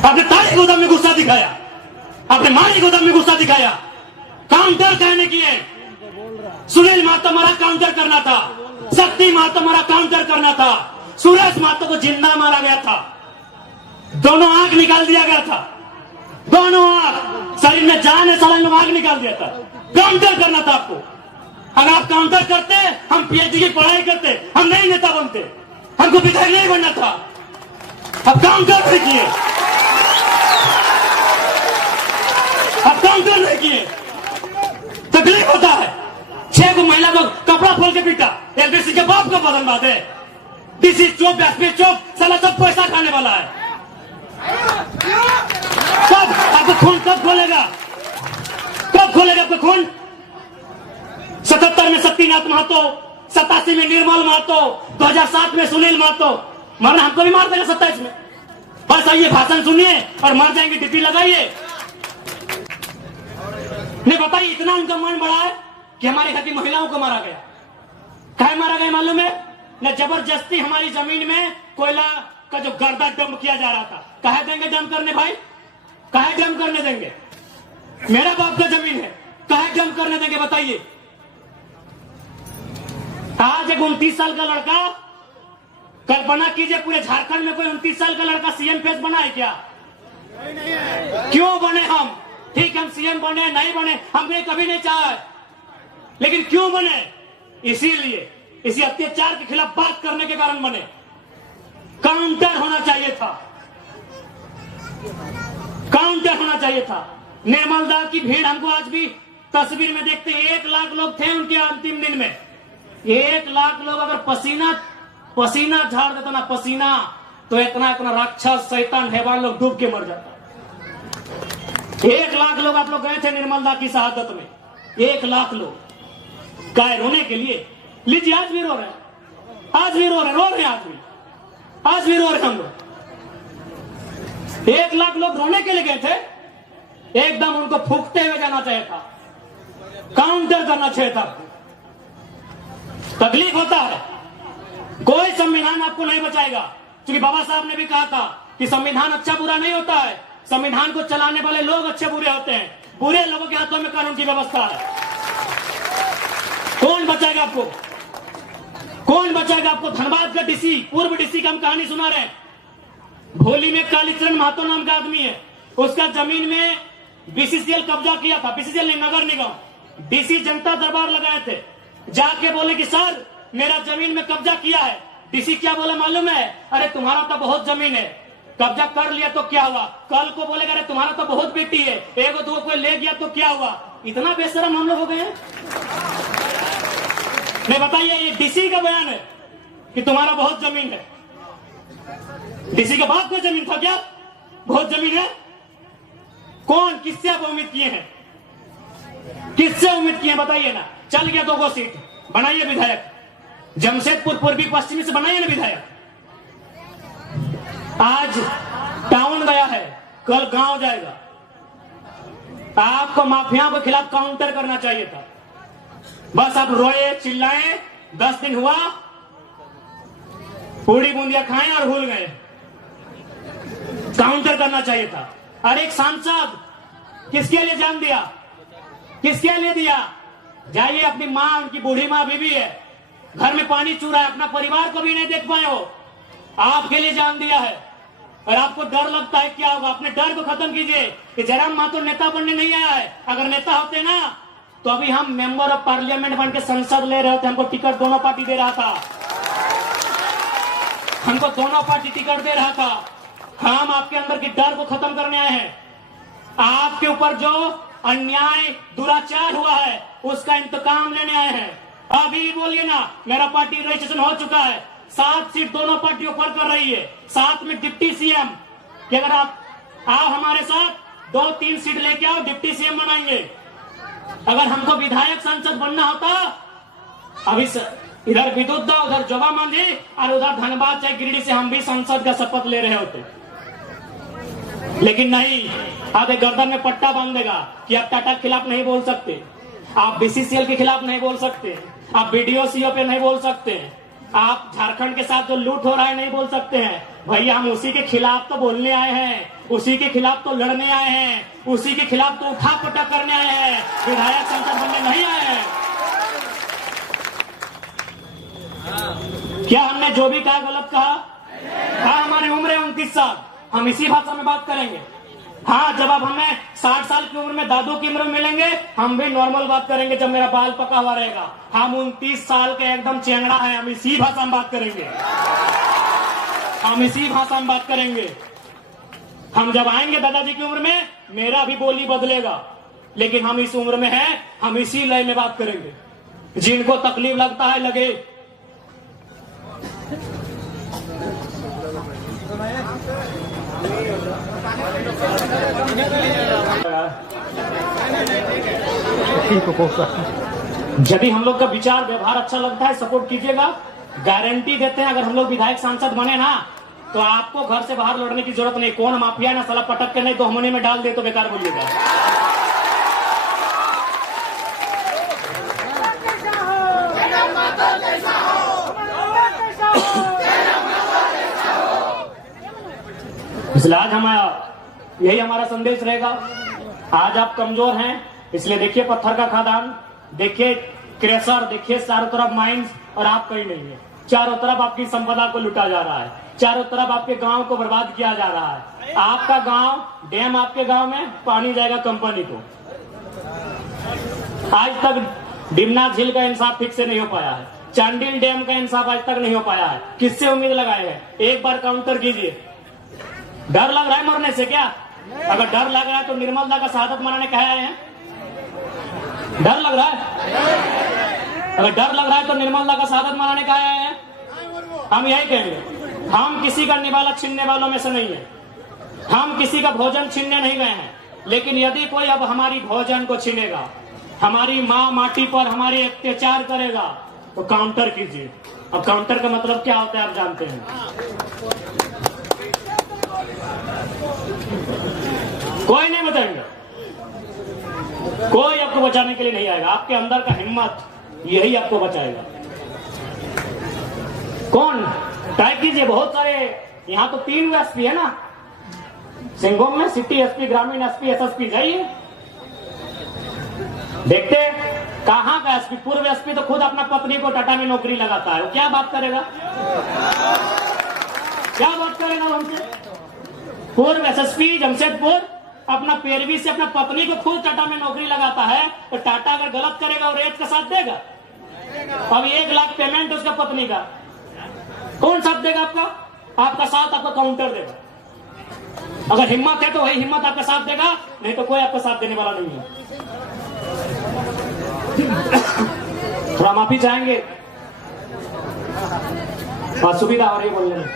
आपने ताली गोदाम में गुस्सा दिखाया, आपने माली गोदाम में गुस्सा दिखाया। काउंटर कहने की है, सुनील महतो मारा काउंटर करना था, शक्ति महतो मारा काउंटर करना था, सुरेश महतो को जिंदा मारा गया था, दोनों आंख निकाल दिया गया था, दोनों आंख, शरीर में जान है, सालन में आंख निकाल दिया था। काउंटर करना था आपको। अगर आप काउंटर करते, हम पीएचडी की पढ़ाई करते, हम नहीं नेता बनते, हमको विधायक नहीं बनना था। अब काउंटर नहीं किए, अब काउंटर नहीं किए, तकलीफ होता है। 6 को महिला को कपड़ा खोल के पीटा, एलबीसी के बाप का बदन बात है। डीसी चौक, एसपी चौक, साला सब पैसा खाने वाला है। कब आपको खून कब खोलेगा, कब खोलेगा आपका खून? 77 में शक्तिनाथ महतो, 87 में निर्मल महतो, 2007 में सुनील महतो। मरना हमको भी मार देगा 27 में। बस आइए, भाषण सुनिए और मर जाएंगे, डिप्टी लगाइए। नहीं बताइए, इतना उनका मन बड़ा है कि हमारे घर की महिलाओं को मारा गया। कहे मारा गया मालूम है? न जबरदस्ती हमारी जमीन में कोयला का जो गर्दा डंप किया जा रहा था। कहे देंगे डंप करने भाई? कहे डंप करने देंगे? मेरा बाप का जमीन है, कहे डंप करने देंगे? बताइए। आज एक 29 साल का लड़का, कल्पना कीजिए पूरे झारखंड में कोई 29 साल का लड़का सीएम फेस बना है क्या? क्यों बने हम? ठीक, हम सीएम बने, नहीं बने, हमने कभी नहीं चाहा, लेकिन क्यों बने? इसीलिए इसी अत्याचार के खिलाफ बात करने के कारण बने। काउंटर होना चाहिए था, काउंटर होना चाहिए था। निर्मल दा की भीड़ हमको आज भी तस्वीर में देखते हैं। 1 लाख लोग थे उनके अंतिम दिन में। 1 लाख लोग अगर पसीना झाड़ देता ना, पसीना, तो इतना राक्षस शैतान हैवान लोग डूब के मर जाता। 1 लाख लोग आप लोग गए थे निर्मल दा की शहादत में। 1 लाख लोग गाय रोने के लिए। लीजिए, आज भी रो रहे हैं, आज भी रो रहे हैं, आज भी रो रहे हम लोग। 1 लाख लोग रोने के लिए गए थे। एकदम उनको फूकते हुए जाना चाहिए था, काउंटर करना चाहिए था। तकलीफ होता है, कोई संविधान आपको नहीं बचाएगा, क्योंकि बाबा साहब ने भी कहा था कि संविधान अच्छा बुरा नहीं होता है, संविधान को चलाने वाले लोग अच्छे बुरे होते हैं। बुरे लोगों के हाथों में कानून की व्यवस्था है। कौन बचाएगा आपको? कौन बचाएगा आपको? धनबाद का डीसी, पूर्व डीसी का हम कहानी सुना रहे हैं। भोली में कालीचरण महतो नाम का आदमी है, उसका जमीन में बीसीसीएल कब्जा किया था। बीसीसीएल ने, नगर निगम। डीसी जनता दरबार लगाए थे, जाके बोले कि सर मेरा जमीन में कब्जा किया है। डीसी क्या बोला मालूम है? अरे तुम्हारा तो बहुत जमीन है, कब्जा कर लिया तो क्या हुआ? कल को बोलेगा अरे तुम्हारा तो बहुत बेटी है, 1-2 कोई ले गया तो क्या हुआ? इतना बेशरम हम लोग हो गए हैं। नहीं बताइए, ये डीसी का बयान है कि तुम्हारा बहुत जमीन है। डीसी के बाप को जमीन था क्या? बहुत जमीन है? कौन, किससे आप उम्मीद किए हैं? किससे उम्मीद किए हैं बताइए ना। चल गया 2 सीट, बनाइए विधायक। जमशेदपुर पूर्वी पश्चिमी से बनाइए ना विधायक। आज टाउन गया है, कल गांव जाएगा। आपको माफियाओं के खिलाफ काउंटर करना चाहिए था। बस आप रोए चिल्लाए, 10 दिन हुआ, पूड़ी बूंदिया खाएं और भूल गए। काउंटर करना चाहिए था। अरे एक सांसद किसके लिए जान दिया? किसके लिए दिया? जाइए, अपनी माँ, उनकी बूढ़ी माँ बीवी है, घर में पानी चू रहा है, अपना परिवार को भी नहीं देख पाए हो, आपके लिए जान दिया है। और आपको डर लगता है क्या होगा? अपने डर को खत्म कीजिए कि जयराम महतो नेता बनने नहीं आया है। अगर नेता होते ना तो अभी हम मेंबर ऑफ पार्लियामेंट बन के संसद ले रहे थे। हमको टिकट दोनों पार्टी दे रहा था, हमको दोनों पार्टी टिकट दे रहा था। हम आपके अंदर की डर को खत्म करने आए हैं। आपके ऊपर जो अन्याय दुराचार हुआ है उसका इंतकाम लेने आए हैं। अभी बोलिए ना, मेरा पार्टी रजिस्ट्रेशन हो चुका है, 7 सीट दोनों पार्टी ऊपर कर रही है, साथ में डिप्टी सीएम कि अगर आप आओ हमारे साथ, 2-3 सीट लेके आओ, डिप्टी सीएम बनाएंगे। अगर हमको विधायक सांसद बनना होता, अभी इधर विद्युत दा, उधर जोबा मांझी और उधर धनबाद चाहे गिरिडीह से हम भी संसद का शपथ ले रहे होते। लेकिन नहीं, आधे गर्दन में पट्टा बांध देगा कि आप टाटा के खिलाफ नहीं बोल सकते, आप बीसीसीएल के खिलाफ नहीं बोल सकते, आप बीडीओ सीओ पे नहीं बोल सकते, आप झारखंड के साथ जो लूट हो रहा है नहीं बोल सकते हैं भैया। हम उसी के खिलाफ तो बोलने आए हैं, उसी के खिलाफ तो लड़ने आए हैं, उसी के खिलाफ तो उठा पटक करने आए हैं, विधायक सांसद बनने नहीं आए हैं। क्या हमने जो भी कहा गलत कहा? हाँ, हमारी उम्र है 29 साल, हम इसी भाषा में बात करेंगे। हाँ, जब आप हमें 60 साल की उम्र में दादू की उम्र में मिलेंगे, हम भी नॉर्मल बात करेंगे जब मेरा बाल पका हुआ रहेगा। हम 29 साल के एकदम चेंगड़ा है, हम इसी भाषा में बात करेंगे, हम इसी भाषा में बात करेंगे। हम जब आएंगे दादाजी की उम्र में, मेरा भी बोली बदलेगा, लेकिन हम इस उम्र में हैं, हम इसी लय में बात करेंगे। जिनको तकलीफ लगता है लगे। यदि हम लोग का विचार व्यवहार अच्छा लगता है, सपोर्ट कीजिएगा। गारंटी देते हैं अगर हम लोग विधायक सांसद बने ना, तो आपको घर से बाहर लड़ने की जरूरत नहीं। कौन माफिया ना साला पटक के नहीं तो हमने में डाल दे तो बेकार बोलिएगा। इसलिए आज यही हमारा संदेश रहेगा। आज आप कमजोर हैं, इसलिए देखिए पत्थर का खदान, देखिए क्रेशर, देखिए चारों तरफ माइंस, और आप कहीं नहीं है। चारों तरफ आपकी संपदा को लुटा जा रहा है, चारों तरफ आपके गांव को बर्बाद किया जा रहा है। आपका गांव, डैम आपके गांव में, पानी जाएगा कंपनी को। आज तक डिमना झील का इंसाफ ठीक से नहीं हो पाया है, चांडिल डैम का इंसाफ आज तक नहीं हो पाया है। किससे उम्मीद लगाए हैं? एक बार काउंटर कीजिए। डर लग रहा है मरने से क्या? अगर डर लग रहा है तो निर्मलता का शहादत मनाने कहे आए हैं? डर लग रहा है? अगर डर लग रहा है तो निर्मलता का शहादत मनाने कहे आए हैं? हम यही कहेंगे, हम किसी का निवाला छीनने वालों में से नहीं है, हम किसी का भोजन छीनने नहीं गए हैं। लेकिन यदि कोई अब हमारी भोजन को छीनेगा, हमारी माँ माटी पर हमारे अत्याचार करेगा, तो काउंटर कीजिए। अब काउंटर का मतलब क्या होता है आप जानते हैं। कोई नहीं बचाएगा, कोई आपको बचाने के लिए नहीं आएगा। आपके अंदर का हिम्मत यही आपको बचाएगा। कौन? ट्राई कीजिए। बहुत सारे यहाँ तो 3 एसपी है ना, सिंहभूम में सिटी एसपी, ग्रामीण एसपी, एसएसपी। जाइए देखते कहाँ का एसपी। पूर्व एसपी तो खुद अपना पत्नी को टाटा में नौकरी लगाता है, वो क्या बात करेगा? क्या बात करेगा हमसे? पूर्व एसएसपी जमशेदपुर अपना पैरवी से अपना पत्नी को खुद टाटा में नौकरी लगाता है, तो टाटा अगर गलत करेगा और रेट का साथ देगा? अब 1 लाख पेमेंट उसका पत्नी का, कौन साथ देगा आपका? आपका साथ आपका काउंटर देगा। अगर हिम्मत है तो वही हिम्मत आपका साथ देगा, नहीं तो कोई आपका साथ देने वाला नहीं है। थोड़ा माफी चाहेंगे, असुविधा हो रही है बोलने में।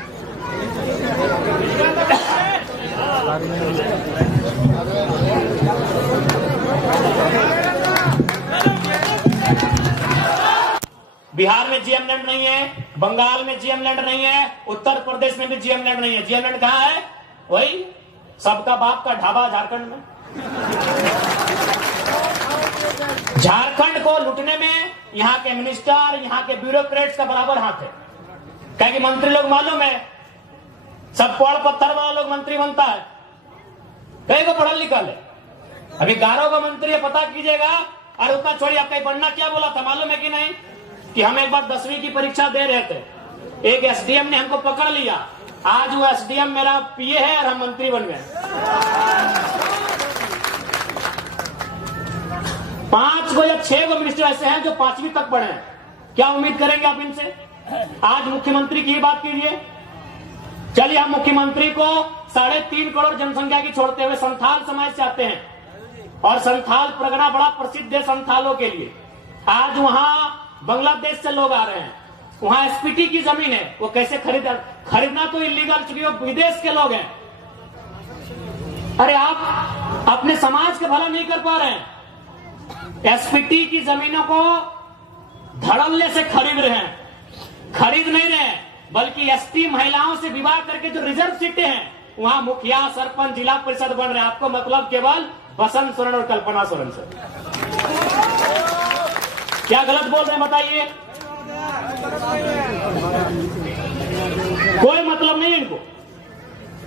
बिहार में जीएम लैंड नहीं है, बंगाल में जीएम लैंड नहीं है, उत्तर प्रदेश में भी जीएम लैंड नहीं है। जीएम लैंड कहाँ है? वही सबका बाप का ढाबा झारखंड में। झारखंड को लूटने में यहाँ के मिनिस्टर, यहाँ के ब्यूरोक्रेट्स का बराबर हाथ है। क्या कि मंत्री लोग मालूम है, सब पड़ पत्थर वाला लोग मंत्री बनता है, कई को पढ़ा लिखा है। अभी 11 का मंत्री है, पता कीजिएगा। और उतना छोड़िए, आपका पढ़ना क्या बोला था मालूम है कि नहीं? कि हम एक बार 10वीं की परीक्षा दे रहे थे, एक एसडीएम ने हमको पकड़ लिया। आज वो एसडीएम मेरा पीए है और हम मंत्री बन गए। 5 या 6 मिनिस्टर ऐसे हैं जो 5वीं तक पढ़े हैं। क्या उम्मीद करेंगे आप इनसे? आज मुख्यमंत्री की बात कीजिए। चलिए, हम मुख्यमंत्री को 3.5 करोड़ जनसंख्या की छोड़ते हुए संथाल समाज से आते हैं, और संथाल परगना बड़ा प्रसिद्ध है संथालों के लिए। आज वहां बांग्लादेश से लोग आ रहे हैं, वहां एसपीटी की जमीन है, वो कैसे खरीदना तो इलीगल, चूंकि वो विदेश के लोग हैं। अरे आप अपने समाज का भला नहीं कर पा रहे हैं, एसपीटी की जमीनों को धड़ल्ले से खरीद रहे हैं। खरीद नहीं रहे, बल्कि एसटी महिलाओं से विवाह करके जो रिजर्व सीटें हैं, वहां मुखिया, सरपंच, जिला परिषद बन रहे हैं। आपको मतलब केवल बसंत सोरेन और कल्पना सोरेन से। क्या गलत बोल रहे हैं बताइए? कोई मतलब नहीं इनको।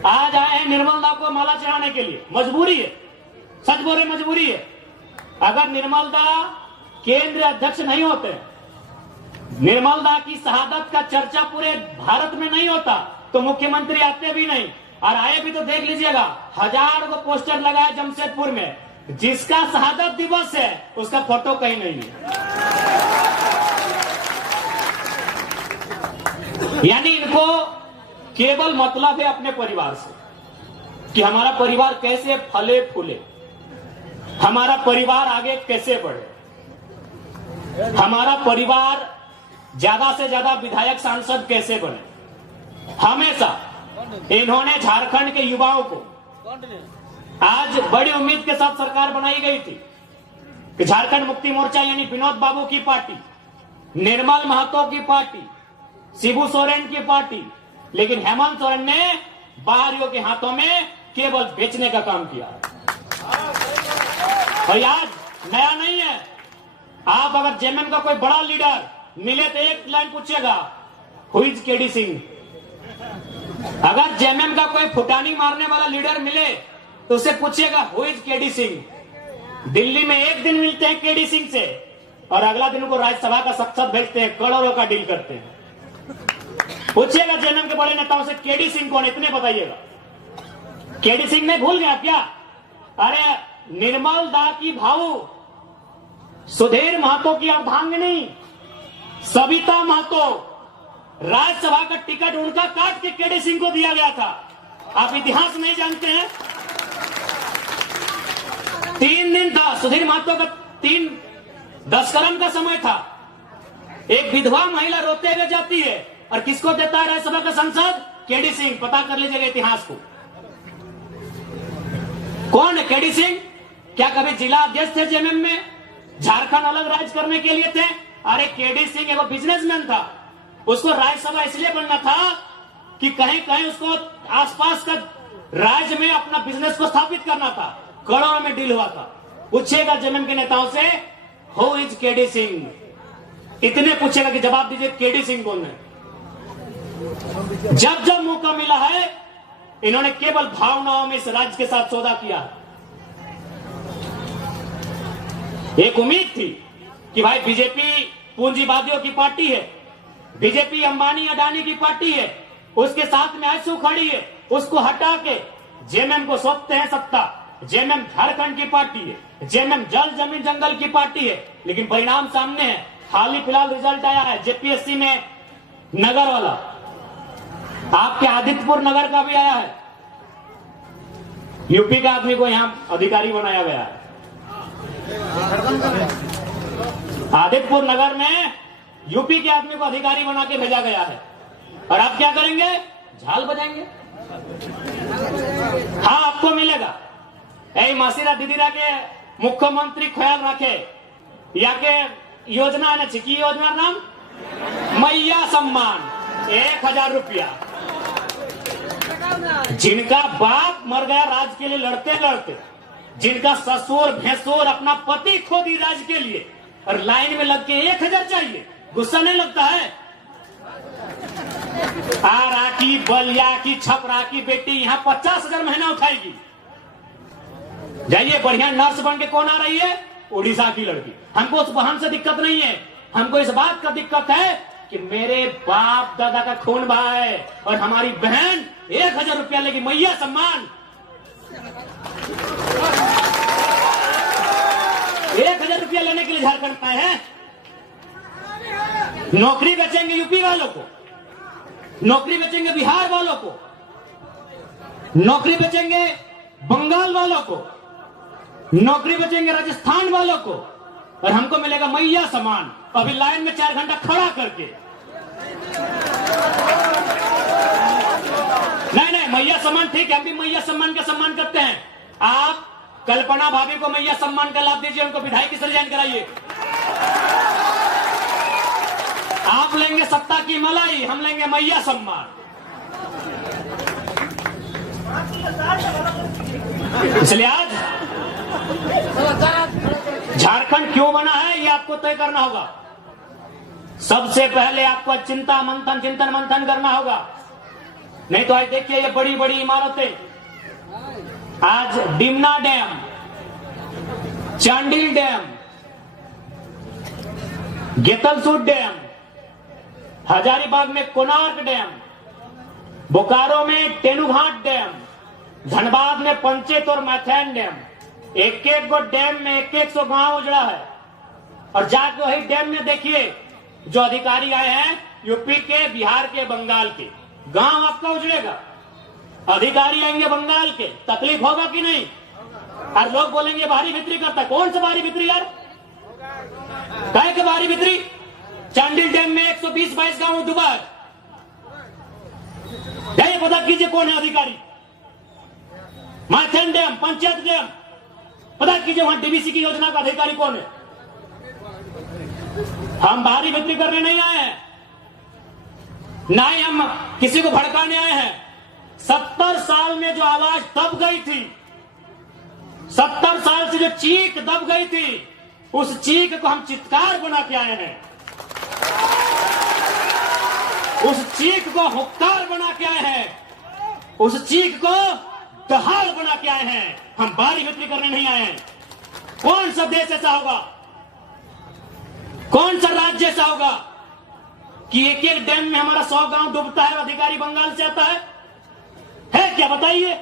आज आए हैं निर्मल दा को माला चढ़ाने के लिए, मजबूरी है, सच बोल रहे मजबूरी है। अगर निर्मल दा केंद्रीय अध्यक्ष नहीं होते, निर्मल दा की शहादत का चर्चा पूरे भारत में नहीं होता, तो मुख्यमंत्री आते भी नहीं, और आए भी तो देख लीजिएगा 1000 को पोस्टर लगाए जमशेदपुर में, जिसका शहादत दिवस है उसका फोटो कहीं नहीं है। यानी इनको केवल मतलब है अपने परिवार से, कि हमारा परिवार कैसे फले फूले, हमारा परिवार आगे कैसे बढ़े, हमारा परिवार ज्यादा से ज्यादा विधायक सांसद कैसे बने। हमेशा इन्होंने झारखंड के युवाओं को, आज बड़ी उम्मीद के साथ सरकार बनाई गई थी कि झारखंड मुक्ति मोर्चा यानी विनोद बाबू की पार्टी, निर्मल महतो की पार्टी, शिबू सोरेन की पार्टी, लेकिन हेमंत सोरेन ने बाहरियों के हाथों में केवल बेचने का काम किया। और आज नया नहीं है, आप अगर जेएमएम का कोई बड़ा लीडर मिले तो एक लाइन पूछेगा, हु इज केडी सिंह। अगर जेएमएम का कोई फुटानी मारने वाला लीडर मिले तो उसे पूछिएगा, who is KD Singh. Delhi में एक दिन मिलते हैं केडी सिंह से और अगला दिन उनको राज्यसभा का सांसद भेजते हैं, करोड़ों का डील करते हैं। पूछिएगा जेएमएम के बड़े नेताओं से, केडी सिंह कौन, इतने बताइएगा। केडी सिंह ने भूल गया क्या? अरे निर्मल दा की भाऊ सुधीर महतो की अर्धांगिनी सविता महतो, राज्यसभा का टिकट उनका काट के केडी सिंह को दिया गया था। आप इतिहास नहीं जानते हैं। 3 दिन था सुधीर महतो का, 10 कर्म का समय था। एक विधवा महिला रोते हुए जाती है और किसको देता है राज्यसभा का सांसद? केडी सिंह। पता कर लीजिएगा इतिहास को, कौन है केडी सिंह? क्या कभी जिला अध्यक्ष थे जेएमएम में? झारखंड अलग राज्य करने के लिए थे? अरे केडी सिंह एगो बिजनेसमैन था, उसको राज्यसभा इसलिए बनना था कि कहीं कहीं उसको आसपास का राज्य में अपना बिजनेस को स्थापित करना था। करोड़ों में डील हुआ था। पूछेगा जेएमएम के नेताओं से, हु इज केडी सिंह, इतने पूछेगा कि जवाब दीजिए केडी सिंह कौन है। जब जब मौका मिला है इन्होंने केवल भावनाओं में इस राज्य के साथ सौदा किया। एक उम्मीद थी कि भाई बीजेपी पूंजीवादियों की पार्टी है, बीजेपी अंबानी अडानी की पार्टी है, उसके साथ में आंसू खड़ी है, उसको हटा के जेएमएम को सौंपते हैं सत्ता। जेएमएम झारखंड की पार्टी है, जेएमएम जल जमीन जंगल की पार्टी है, लेकिन परिणाम सामने है। हाल ही फिलहाल रिजल्ट आया है जेपीएससी में, नगर वाला, आपके आदित्यपुर नगर का भी आया है। यूपी का आदमी को यहां अधिकारी बनाया गया है। आदित्यपुर नगर में यूपी के आदमी को अधिकारी बना के भेजा गया है। और आप क्या करेंगे? झाल बजाएंगे। हाँ, आपको मिलेगा। ऐ मासीरा दीदीरा के मुख्यमंत्री ख्याल रखे, या के योजना है ना, चिकी योजना नाम मैया सम्मान 1000 रुपया। जिनका बाप मर गया राज के लिए लड़ते लड़ते, जिनका ससुर भैंसुर अपना पति खो दी राज के लिए, और लाइन में लग के 1000 चाहिए, गुस्सा नहीं लगता है? आरा की, बलिया की, छपरा की बेटी यहाँ 50,000 महीना उठाएगी। जाइए, बढ़िया नर्स बन के कौन आ रही है? उड़ीसा की लड़की। हमको उस बहन से दिक्कत नहीं है, हमको इस बात का दिक्कत है कि मेरे बाप दादा का खून बहा है और हमारी बहन 1000 रुपया लेगी, मैया सम्मान। 1000 रुपया लेने के लिए झारखंड में है। नौकरी बेचेंगे यूपी वालों को, नौकरी बेचेंगे बिहार वालों को, नौकरी बेचेंगे बंगाल वालों को, नौकरी बेचेंगे राजस्थान वालों को, और हमको मिलेगा मैया सम्मान। अभी लाइन में 4 घंटा खड़ा करके। नहीं, मैया सम्मान ठीक है, हम भी मैया सम्मान का सम्मान करते हैं। आप कल्पना भाभी को मैया सम्मान का लाभ दीजिए, उनको विधायक से रिजाइन कराइए। आप लेंगे सत्ता की मलाई, हम लेंगे मैया सम्मान। इसलिए आज झारखंड क्यों बना है ये आपको तय करना होगा। सबसे पहले आपको चिंतन मंथन करना होगा। नहीं तो आज देखिए ये बड़ी बड़ी इमारतें, आज Dimna dam, Chandil dam, Getalsud dam, Hazaribagh में कोणार्क डैम, बोकारो में तेनुघाट डैम, धनबाद में पंचेत और मैथैन डैम, एक एक को डैम में एक एक सौ गांव उजड़ा है। और जाके वही डैम में देखिए जो अधिकारी आए हैं यूपी के, बिहार के, बंगाल के, गांव आपका उजड़ेगा। अधिकारी आएंगे बंगाल के, तकलीफ होगा कि नहीं? और लोग बोलेंगे भारी बिक्री करता है। कौन सा भारी बिक्री यार? काहे के भारी बिक्री? चांडिल डैम में 120-22 गांव डूबा है। ये पता कीजिए कौन है अधिकारी। मैथैन डैम, पंचायत डैम, पता कीजिए वहां डीवीसी की योजना का अधिकारी कौन है। हम भारी बिक्री करने नहीं आए हैं, ना ही हम किसी को भड़काने आए हैं। 70 साल में जो आवाज दब गई थी, 70 साल से जो चीख दब गई थी, उस चीख को हम चित्कार बना के आए हैं। उस चीख को हुक्कार बना के आए हैं। उस चीख को दहाड़ बना के आए हैं। हम भारी बिक्री करने नहीं आए हैं। कौन सा देश ऐसा होगा, कौन सा राज्य ऐसा होगा कि एक एक डैम में हमारा 100 गांव डूबता है और अधिकारी बंगाल से आता है क्या? बताइए।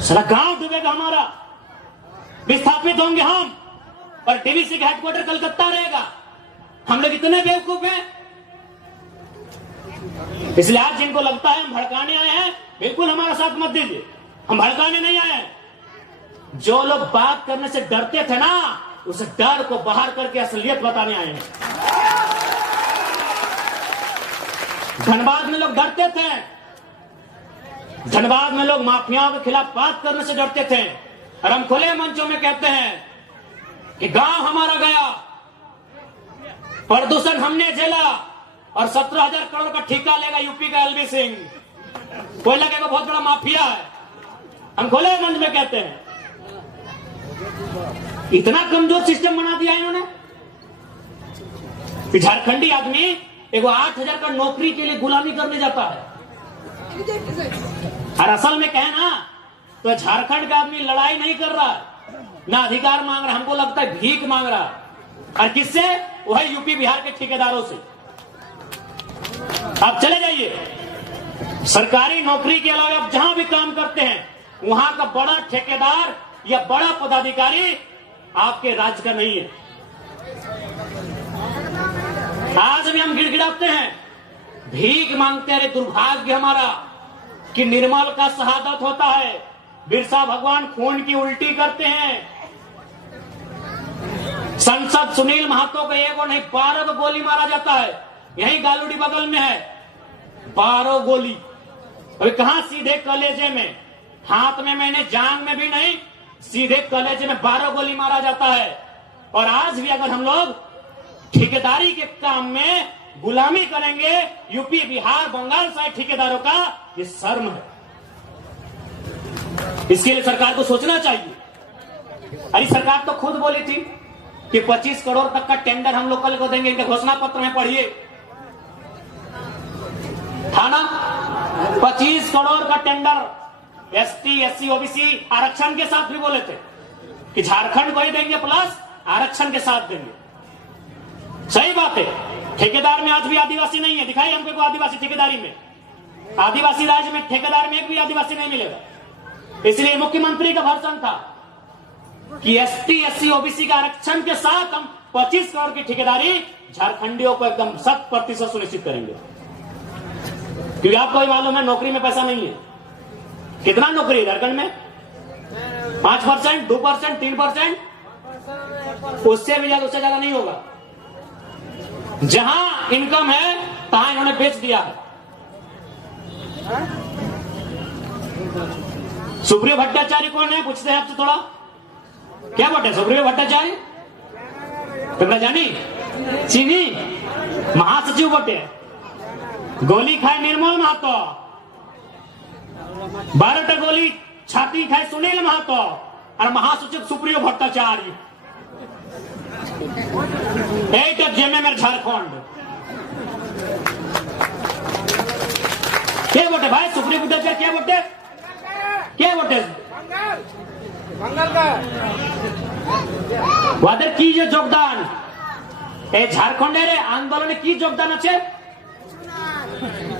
सारा गांव डूबेगा हमारा, विस्थापित होंगे हम, और डीवीसी का हेडक्वार्टर कलकत्ता रहेगा। हम लोग इतने बेवकूफ हैं। इसलिए आज जिनको लगता है हम भड़काने आए हैं, बिल्कुल हमारा साथ मत दीजिए। हम भड़काने नहीं आए हैं। जो लोग बात करने से डरते थे ना, उस डर को बाहर करके असलियत बताने आए हैं। धनबाद में लोग डरते थे, धनबाद में लोग माफियाओं के खिलाफ बात करने से डरते थे, और हम खुले मंचों में कहते हैं कि गांव हमारा गया, प्रदूषण हमने झेला, और 17,000 करोड़ का ठेका लेगा यूपी का एलवी सिंह। कोयला का बहुत बड़ा माफिया है, हम खुले मंच में कहते हैं। इतना कमजोर सिस्टम बना दिया इन्होंने। झारखंडी आदमी एगो 8,000 का नौकरी के लिए गुलामी करने जाता है, और असल में कहे ना तो झारखंड का आदमी लड़ाई नहीं कर रहा, ना अधिकार मांग रहा, हमको लगता है भीख मांग रहा। और किससे? वही यूपी बिहार के ठेकेदारों से। आप चले जाइए, सरकारी नौकरी के अलावा आप जहां भी काम करते हैं, वहां का बड़ा ठेकेदार या बड़ा पदाधिकारी आपके राज्य का नहीं है। आज भी हम गिड़गिड़ाते हैं, भीख मांगते हैं। दुर्भाग्य हमारा कि निर्मल का शहादत होता है, बिरसा भगवान खून की उल्टी करते हैं। संसद सुनील महतो को एक और नहीं 12 को गोली मारा जाता है। यही गालूडी बगल में है, 12 गोली। अभी कहां? सीधे कलेजे में, हाथ में मैंने, जांग में भी नहीं, सीधे कलेजे में 12 गोली मारा जाता है। और आज भी अगर हम लोग ठेकेदारी के काम में गुलामी करेंगे यूपी, बिहार, बंगाल साइड ठेकेदारों का, ये शर्म है। इसके लिए सरकार को सोचना चाहिए। अरे सरकार तो खुद बोली थी कि 25 करोड़ तक का टेंडर हम लोग कल को देंगे। इनके घोषणा पत्र में पढ़िए, था ना 25 करोड़ का टेंडर एसटी, एससी, ओबीसी आरक्षण के साथ भी बोले थे कि झारखंड को ही देंगे प्लस आरक्षण के साथ देंगे। सही बात है, ठेकेदार में आज भी आदिवासी नहीं है। दिखाई हमको को आदिवासी ठेकेदारी में, आदिवासी राज्य में ठेकेदार में एक भी आदिवासी नहीं मिलेगा। इसलिए मुख्यमंत्री का भाषण था कि एसटी, एससी, ओबीसी का आरक्षण के साथ हम 25 करोड़ की ठेकेदारी झारखंडियों को एकदम 100% सुनिश्चित करेंगे। क्योंकि आपको भी मालूम है नौकरी में पैसा नहीं है। कितना नौकरी है झारखंड में? 5%, 2%, 3%, उससे भी ज्यादा, उससे ज्यादा नहीं होगा। जहां इनकम है तहां इन्होंने बेच दिया है। सुप्रियो भट्टाचार्य कौन है? पूछते हैं आपसे थोड़ा, क्या बोलते हैं सुप्रियो भट्टाचार्य? तुमने जानी? चीनी महासचिव बोटे, गोली खाए निर्मल महतो, 12 गोली छाती खाए सुनील महतो, और महासचिव सुप्रियो भट्टाचार्य। এইটা জেএমএম झारखंड क्या वोटे भाई सुप्रीम कोर्ट का क्या वोटे ওদের কি যে যোগদান এই ঝাড়খণ্ডের আন্দোলনে কি যোগদান আছে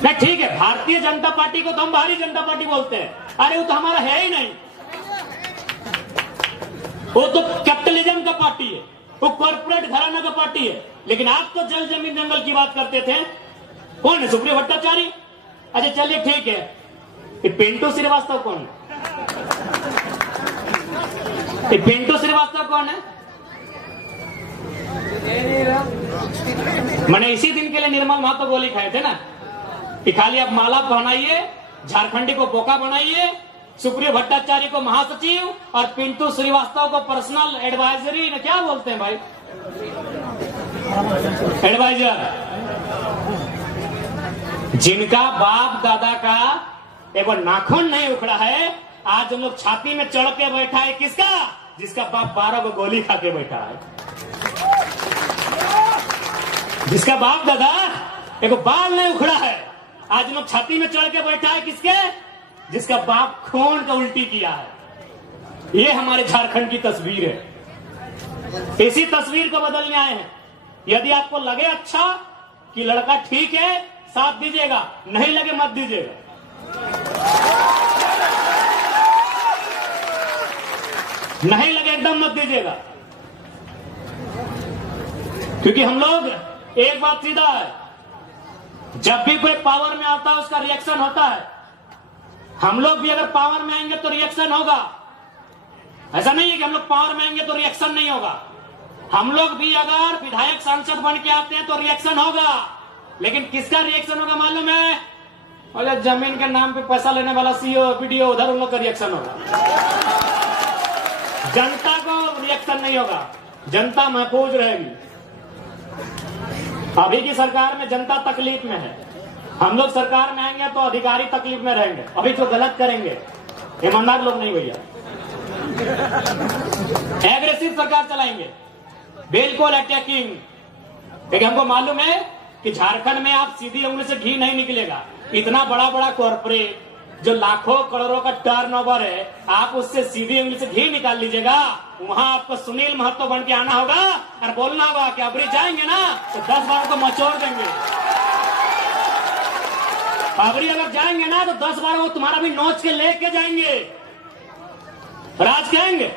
ना ठीक है भारतीय जनता पार्टी को तो हम भारतीय जनता पार्टी बोलते हैं अरे वो तो हमारा है ही नहीं वो तो कैपिटलिज्म का पार्टी है वो कॉर्पोरेट घराना का पार्टी है लेकिन आप तो जल जमीन जंगल की बात करते थे कौन है सुप्रियो भट्टाचार्य अच्छा चलिए ठीक है ये पिंटू श्रीवास्तव कौन है ये पिंटू श्रीवास्तव कौन है मैंने इसी दिन के लिए निर्मल महतो गोली खाए थे ना कि खाली आप माला पहनाइए झारखंडी को बोका बनाइए सुप्रियो भट्टाचार्य को महासचिव और पिंटू श्रीवास्तव को पर्सनल एडवाइजरी क्या बोलते हैं भाई एडवाइजर जिनका बाप दादा का एक नाखून नहीं उखड़ा है आज हम लोग छाती में चढ़ के बैठा है किसका जिसका बाप 12 को गोली खा के बैठा है जिसका बाप दादा एक बाल नहीं उखड़ा है आज लोग छाती में चढ़ के बैठा है किसके जिसका बाप खून का उल्टी किया है ये हमारे झारखंड की तस्वीर है इसी तस्वीर को बदलने आए हैं यदि आपको लगे अच्छा कि लड़का ठीक है साथ दीजिएगा नहीं लगे मत दीजिएगा नहीं लगे एकदम मत दीजिएगा क्योंकि हम लोग एक बात सीधा है जब भी कोई पावर में आता है उसका रिएक्शन होता है हम लोग भी अगर पावर में आएंगे तो रिएक्शन होगा ऐसा नहीं है कि हम लोग पावर में आएंगे तो रिएक्शन नहीं होगा हम लोग भी अगर विधायक सांसद बन के आते हैं तो रिएक्शन होगा लेकिन किसका रिएक्शन होगा मालूम है और जमीन के नाम पे पैसा लेने वाला सीओ पीडीओ उधर उन लोग का रिएक्शन होगा जनता को रिएक्शन नहीं होगा जनता महफूज रहेगी अभी की सरकार में जनता तकलीफ में है हम लोग सरकार में आएंगे तो अधिकारी तकलीफ में रहेंगे अभी जो गलत करेंगे ईमानदार लोग नहीं भैया एग्रेसिव सरकार चलाएंगे बिल्कुल अटैकिंग लेकिन हमको मालूम है कि झारखंड में आप सीधी उंगली से घी नहीं निकलेगा इतना बड़ा बड़ा कॉर्पोरेट जो लाखों करोड़ों का टर्नओवर है आप उससे सीधी उंगली से घी निकाल लीजिएगा वहां आपको सुनील महतो बन के आना होगा और बोलना होगा कि अबरी जाएंगे ना तो 10 बार को मचोड़ देंगे अबरी अगर जाएंगे ना तो 10 बार वो तुम्हारा भी नोच के लेके जाएंगे राज कहेंगे